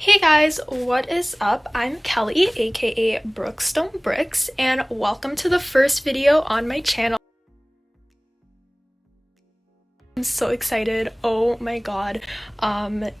Hey guys, what is up? I'm Kelly, aka Brookstone Bricks, and welcome to the first video on my channel. I'm so excited. Oh my god.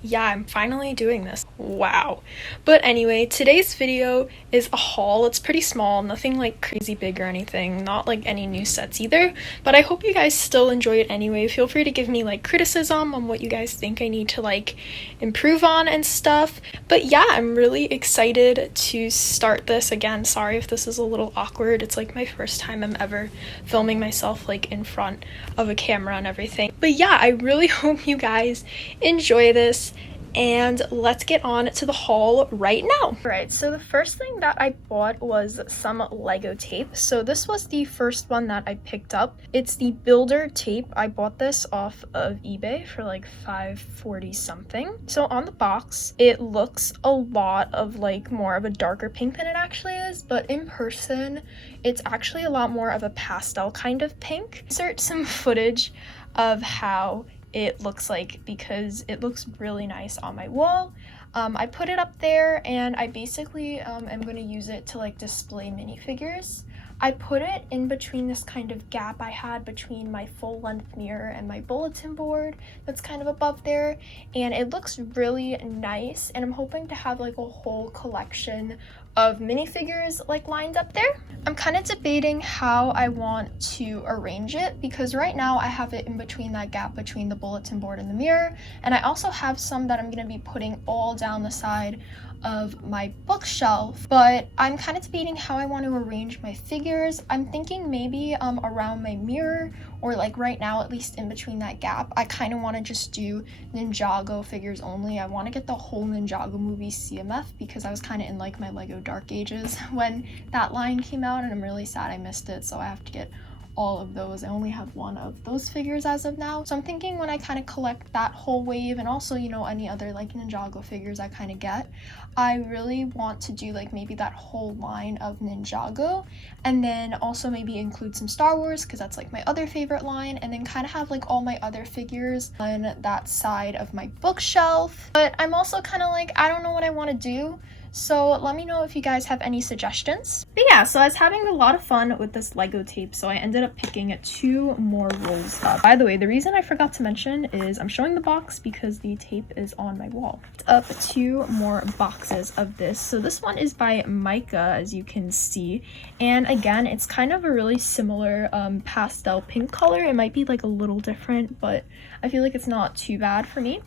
Yeah, I'm finally doing this. Wow. But anyway, today's video is a haul. It's pretty small, nothing like crazy big or anything, not like any new sets either, but I hope you guys still enjoy it anyway. Feel free to give me like criticism on what you guys think I need to like improve on and stuff. But yeah, I'm really excited to start this again. Sorry if this is a little awkward. It's like my first time I'm ever filming myself like in front of a camera and everything. But yeah, I really hope you guys enjoy this, and let's get on to the haul right now. Alright, so the first thing that I bought was some Lego tape. So this was the first one that I picked up. It's the Builder tape. I bought this off of eBay for like $5.40 something. So on the box, it looks a lot of like more of a darker pink than it actually is, but in person, it's actually a lot more of a pastel kind of pink. Insert some footage of how it looks like because it looks really nice on my wall. I put it up there and I basically am going to use it to like display minifigures. I put it in between this kind of gap I had between my full-length mirror and my bulletin board that's kind of above there, and it looks really nice, and I'm hoping to have like a whole collection of minifigures like lined up there. I'm kind of debating how I want to arrange it because right now I have it in between that gap between the bulletin board and the mirror, and I also have some that I'm going to be putting all down the side of my bookshelf, but I'm kind of debating how I want to arrange my figures. I'm thinking maybe around my mirror, or like right now, at least in between that gap, I kind of want to just do Ninjago figures only. I want to get the whole Ninjago movie CMF because I was kind of in like my Lego Dark Ages when that line came out, and I'm really sad I missed it, so I have to get all of those. I only have one of those figures as of now, so I'm thinking when I kind of collect that whole wave, and also, you know, any other like Ninjago figures I kind of get, I really want to do like maybe that whole line of Ninjago, and then also maybe include some Star Wars because that's like my other favorite line, and then kind of have like all my other figures on that side of my bookshelf. But I'm also kind of like, I don't know what I want to do, so let me know if you guys have any suggestions. But yeah, so I was having a lot of fun with this Lego tape, so I ended up picking 2 more rolls up. By the way, the reason I forgot to mention is I'm showing the box because the tape is on my wall. Up 2 more boxes of this. So this one is by Micah, as you can see, and again, it's kind of a really similar pastel pink color. It might be like a little different, but I feel like it's not too bad for me.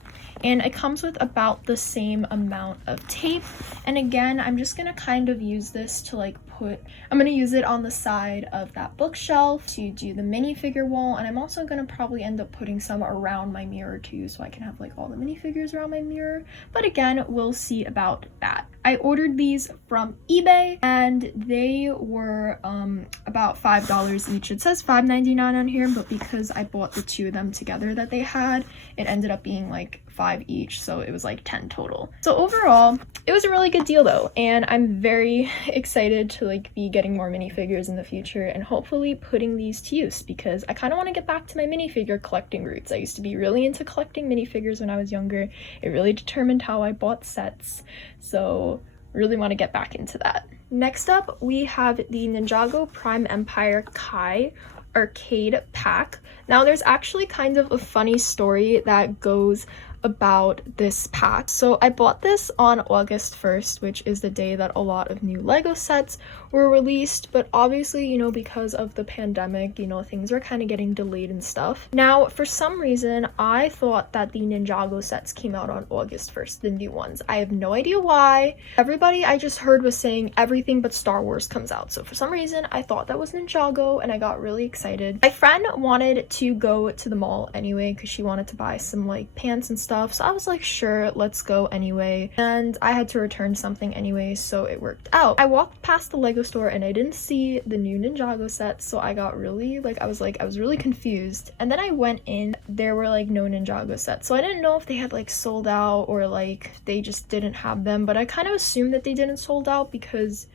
And it comes with about the same amount of tape, and again, I'm just gonna kind of use this to like I'm gonna use it on the side of that bookshelf to do the minifigure wall, and I'm also gonna probably end up putting some around my mirror too, so I can have like all the minifigures around my mirror, but again, we'll see about that. I ordered these from eBay and they were about $5 each. It says $5.99 on here, but because I bought the 2 of them together that they had, it ended up being like $5 each, so it was like $10 total. So overall, it was a really good deal though, and I'm very excited to like be getting more minifigures in the future and hopefully putting these to use because I kind of want to get back to my minifigure collecting roots. I used to be really into collecting minifigures when I was younger. It really determined how I bought sets, so really want to get back into that. Next up, we have the Ninjago Prime Empire Kai arcade pack. Now there's actually kind of a funny story that goes about this pack. So I bought this on August 1st, which is the day that a lot of new Lego sets were released, but obviously, you know, because of the pandemic, you know, things were kind of getting delayed and stuff. Now, for some reason, I thought that the Ninjago sets came out on August 1st, the new ones. I have no idea why. Everybody I just heard was saying everything but Star Wars comes out. So for some reason, I thought that was Ninjago and I got really excited. My friend wanted to go to the mall anyway because she wanted to buy some like pants and stuff. So I was like, sure, let's go anyway. And I had to return something anyway, so it worked out. I walked past the Lego store and I didn't see the new Ninjago sets, so I got really I was really confused. And then I went in, there were like no Ninjago sets, so I didn't know if they had like sold out or like they just didn't have them, but I kind of assumed that they didn't sold out because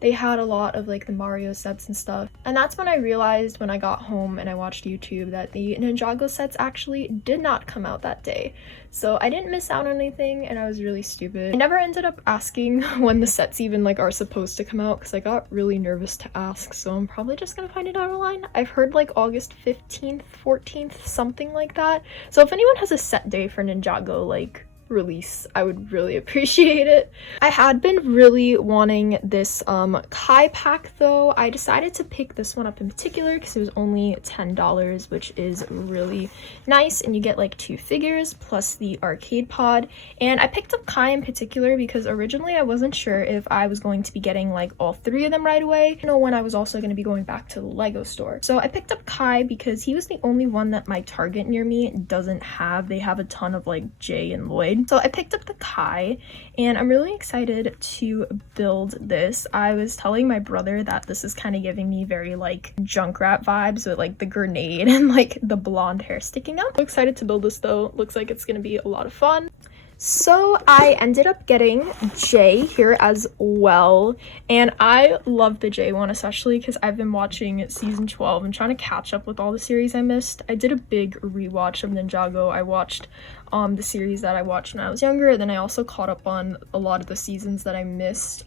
they had a lot of like the Mario sets and stuff. And that's when I realized when I got home and I watched YouTube that the Ninjago sets actually did not come out that day. So I didn't miss out on anything, and I was really stupid. I never ended up asking when the sets even like are supposed to come out because I got really nervous to ask, so I'm probably just gonna find it out online. I've heard like August 15th, 14th, something like that. So if anyone has a set day for Ninjago like release, I would really appreciate it. I had been really wanting this Kai pack though. I decided to pick this one up in particular because it was only $10, which is really nice, and you get like 2 figures plus the arcade pod. And I picked up Kai in particular because originally I wasn't sure if I was going to be getting like all 3 of them right away, you know, when I was also going to be going back to the Lego store. So I picked up Kai because he was the only one that my Target near me doesn't have. They have a ton of like Jay and Lloyd. So I picked up the Kai, and I'm really excited to build this. I was telling my brother that this is kind of giving me very like Junkrat vibes with like the grenade and like the blonde hair sticking out. I'm excited to build this though. Looks like it's gonna be a lot of fun. So I ended up getting Jay here as well, and I love the Jay one, especially because I've been watching season 12 and trying to catch up with all the series I missed. I did a big rewatch of Ninjago. I watched the series that I watched when I was younger, then I also caught up on a lot of the seasons that I missed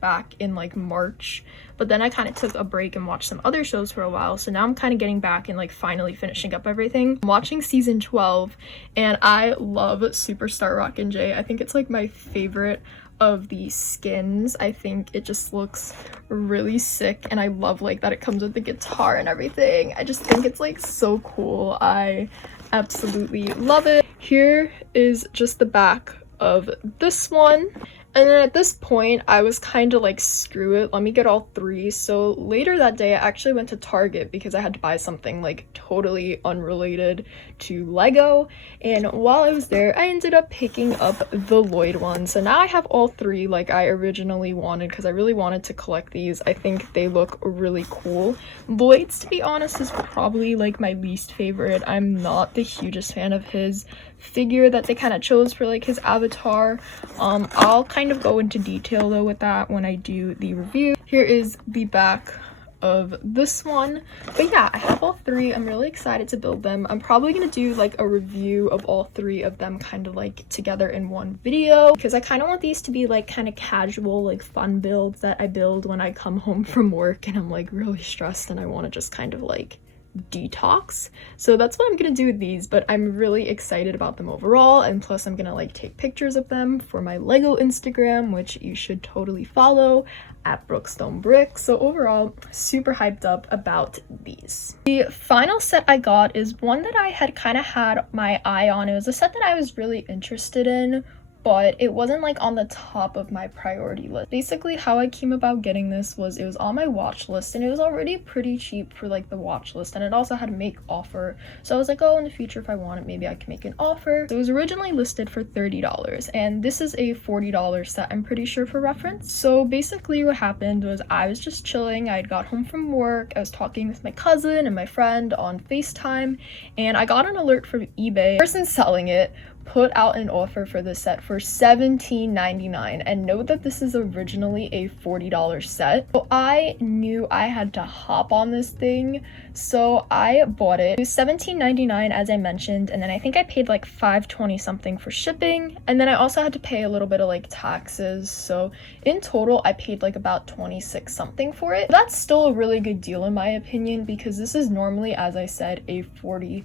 back in like March, but then I kind of took a break and watched some other shows for a while, so now I'm kind of getting back and like finally finishing up everything. I'm watching season 12, and I love Superstar Rockin' Jay. I think it's like my favorite of the skins. I think it just looks really sick, and I love like that it comes with the guitar and everything. I just think it's like so cool. I absolutely love it. Here is just the back of this one. And then at this point, I was kind of like, screw it, let me get all 3. So later that day, I actually went to Target because I had to buy something like totally unrelated to Lego. And while I was there, I ended up picking up the Lloyd one. So now I have all 3 like I originally wanted because I really wanted to collect these. I think they look really cool. Lloyd's, to be honest, is probably like my least favorite. I'm not the hugest fan of his figure that they kind of chose for like his avatar. I'll kind of go into detail though with that when I do the review. Here is the back of this one, but yeah, I have all 3. I'm really excited to build them. I'm probably gonna do like a review of all 3 of them kind of like together in one video because I kind of want these to be like kind of casual, like fun builds that I build when I come home from work and I'm like really stressed and I want to just kind of like detox. So that's what I'm gonna do with these, but I'm really excited about them overall, and plus I'm gonna like take pictures of them for my Lego Instagram, which you should totally follow at Brookstone Brick. So overall, super hyped up about these. The final set I got is one that I had kind of had my eye on. It was a set that I was really interested in, but it wasn't like on the top of my priority list. Basically how I came about getting this was it was on my watch list, and it was already pretty cheap for like the watch list, and it also had a make offer. So I was like, oh, in the future if I want it, maybe I can make an offer. So it was originally listed for $30, and this is a $40 set, I'm pretty sure, for reference. So basically what happened was I was just chilling. I had got home from work, I was talking with my cousin and my friend on FaceTime, and I got an alert from eBay. The person selling it put out an offer for this set for $17.99, and note that this is originally a $40 set. So I knew I had to hop on this thing, so I bought it. It was $17.99 as I mentioned, and then I think I paid like $5.20 something for shipping, and then I also had to pay a little bit of like taxes, so in total I paid like about $26 something for it. That's still a really good deal in my opinion because this is normally, as I said, a $40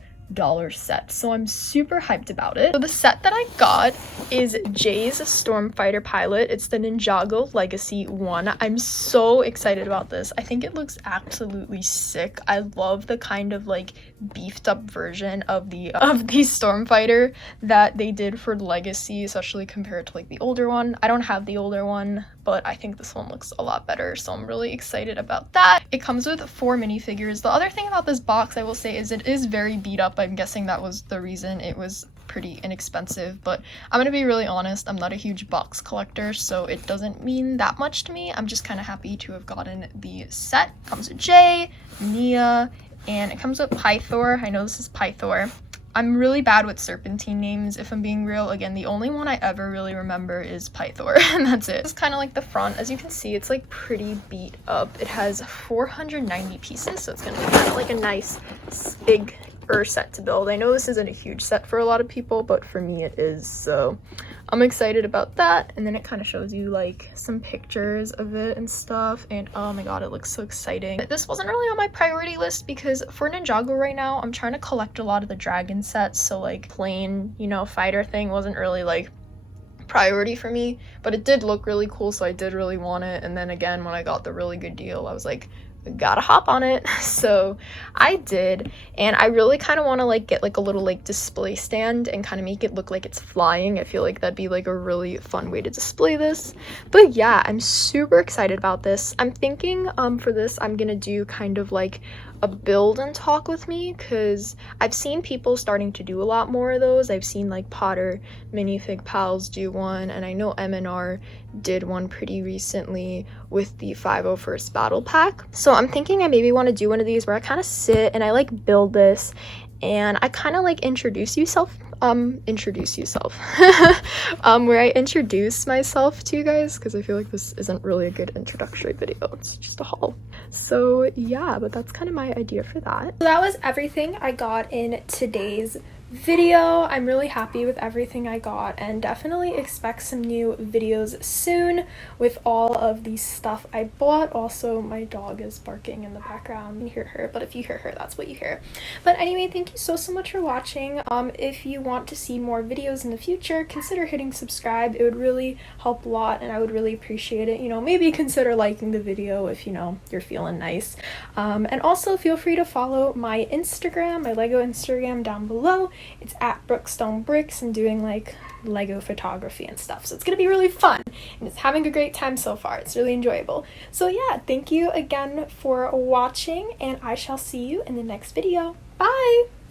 set, so I'm super hyped about it. So the set that I got is Jay's Stormfighter Pilot. It's the Ninjago Legacy one. I'm so excited about this. I think it looks absolutely sick. I love the kind of like beefed up version of the Stormfighter that they did for Legacy, especially compared to like the older one. I don't have the older one, but I think this one looks a lot better, so I'm really excited about that. It comes with 4 minifigures. The other thing about this box I will say is it is very beat up. I'm guessing that was the reason it was pretty inexpensive, but I'm gonna be really honest, I'm not a huge box collector, so it doesn't mean that much to me. I'm just kind of happy to have gotten the set. It comes with Jay, Nia, and it comes with Pythor. I know this is Pythor. I'm really bad with serpentine names, if I'm being real. Again, the only one I ever really remember is Pythor, and that's it. It's kind of like the front. As you can see, it's like pretty beat up. It has 490 pieces, so it's gonna be kind of like a nice big set to build. I know this isn't a huge set for a lot of people, but for me it is, so I'm excited about that. And then it kind of shows you like some pictures of it and stuff, and oh my god, it looks so exciting. This wasn't really on my priority list because for Ninjago right now, I'm trying to collect a lot of the dragon sets, so like plain, you know, fighter thing wasn't really like priority for me, but it did look really cool, so I did really want it. And then again, when I got the really good deal, I was like, gotta hop on it. So I did, and I really kind of want to like get like a little like display stand and kind of make it look like it's flying. I feel like that'd be like a really fun way to display this. But yeah, I'm super excited about this. I'm thinking for this I'm gonna do kind of like a build and talk with me, because I've seen people starting to do a lot more of those. I've seen like Potter Minifig Pals do one, and I know MNR did one pretty recently with the 501st Battle Pack. So I'm thinking I maybe want to do one of these where I kind of sit and I like build this, and I kind of like introduce yourself where I introduce myself to you guys, because I feel like this isn't really a good introductory video, it's just a haul. So yeah, but that's kind of my idea for that. So that was everything I got in today's video. I'm really happy with everything I got, and definitely expect some new videos soon with all of the stuff I bought. Also, my dog is barking in the background. You hear her, but if you hear her, that's what you hear. But anyway, thank you so much for watching. If you want to see more videos in the future, consider hitting subscribe. It would really help a lot, and I would really appreciate it. You know, maybe consider liking the video if, you know, you're feeling nice. And also feel free to follow my Instagram, my Lego Instagram, down below. It's at Brookstone Bricks, and doing like Lego photography and stuff, so it's gonna be really fun, and it's having a great time so far. It's really enjoyable. So yeah, thank you again for watching, and I shall see you in the next video. Bye!